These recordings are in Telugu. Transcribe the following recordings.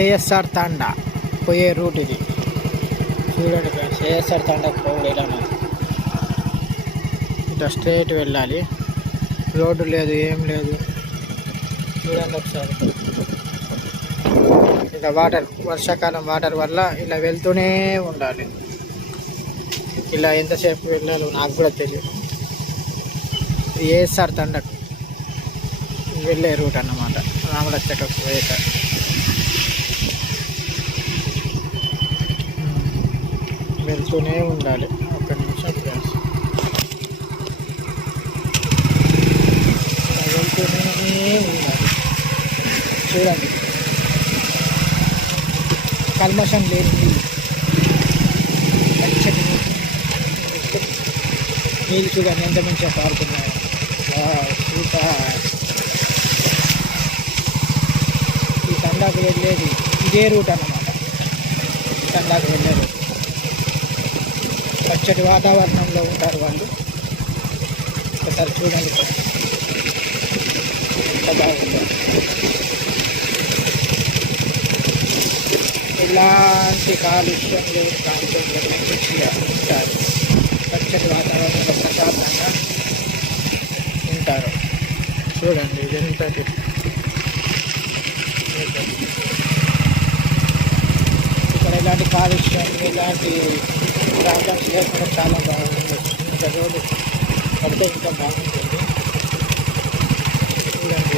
ఏఎస్ఆర్ తాండా పోయే రూట్ ఇది. చూడండి ఫ్రెండ్స్ ఏఎస్ఆర్ తాండాకు పోవడం ఎలా ఇట్లా స్ట్రైట్ వెళ్ళాలి. రోడ్డు లేదు ఏం లేదు. చూడండి ఒకసారి. ఇలా వాటర్ వర్షాకాలం వాటర్ వల్ల ఇలా వెళ్తూనే ఉండాలి. ఇలా ఎంతసేపు వెళ్ళాలో నాకు కూడా తెలియదు. ఏఎస్ఆర్ తండకు వెళ్ళే రూట్ అన్నమాట. రామలచ్చకకు వేట వెళ్తూనే ఉండాలి. ఒక నిమిషం ఫ్రెండ్స్. ఇలా వెళ్తూనే ఉండాలి. చూడండి. కల్మషం లేని నీళ్ళు నీళ్ళు. చూడండి ఎంత మంచిగా పారుతున్నాయి. సూపర్. ఈ తండాకు వెళ్ళేది ఇదే రూట్ అన్నమాట. ఈ తండాకు వెళ్ళే రూట్ పచ్చటి వాతావరణంలో ఉంటారు వాళ్ళు. ఒకసారి చూడండి. ఎంత బాగుందో ఎలాంటి కాలుష్యం లేని ప్రాంతంలో మంచిగా ఉంటారు. పచ్చటి వాతావరణంలో ప్రశాంతంగా ఉంటారు. చూడండి ఇదంతటి ఎంత ఇక్కడ ఎలాంటి కాలుష్యం ఎలాంటి ప్రాబ్లమ్స్ లేకుండా చాలా బాగుంది ఇంకా రోడ్డు పడితే ఇంకా బాగుంటుంది చూడండి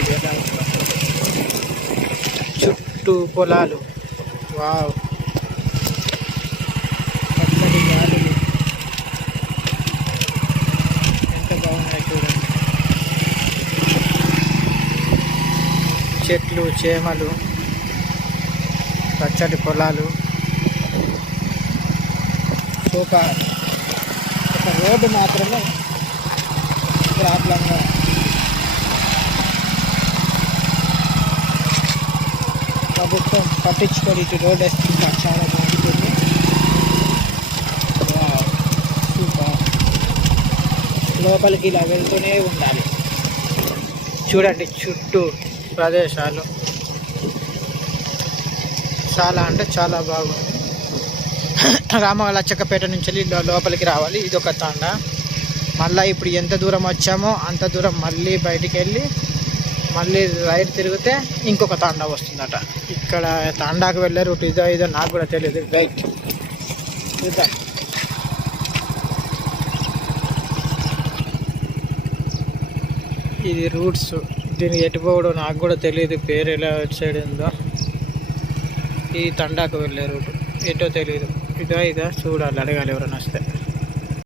చుట్టూ పొలాలు. వావ్. పచ్చడి గాలులు ఎంత బాగున్నాయి చూడండి. చెట్లు చేమలు పచ్చటి పొలాలు. ఒక ఒక రోడ్డు మాత్రమే ప్రాబ్లంగా ఉంది. ప్రభుత్వం పట్టించుకొని ఇటు రోడ్ వేస్తే చాలా బాగుంటుంది. సూపర్. లోపలికి ఇలా వెళ్తూనే ఉండాలి. చూడండి చుట్టూ ప్రదేశాలు. చాలా అంటే చాలా బాగుంది. రామలచ్చకపేట నుంచి వెళ్ళి లోపలికి రావాలి. ఇది ఒక తాండా. మళ్ళీ ఇప్పుడు ఎంత దూరం వచ్చామో అంత దూరం మళ్ళీ బయటికి వెళ్ళి మళ్ళీ రైట్ తిరిగితే ఇంకొక తాండా వస్తుందట. ఇక్కడ తాండాకు వెళ్ళే రూట్ ఇదో ఇదో నాకు కూడా తెలియదు. రైట్. చూద్దాం. ఇది రూట్స్. దీనికి ఎటు పోవడం నాకు కూడా తెలియదు పేరు ఎలా ఎటు సైడ్ ఉందో ఈ తండాకు వెళ్ళే రూటు. ఎటో తెలియదు. ఇదో ఇదో చూడాలి అడగాలి ఎవరైనా వస్తే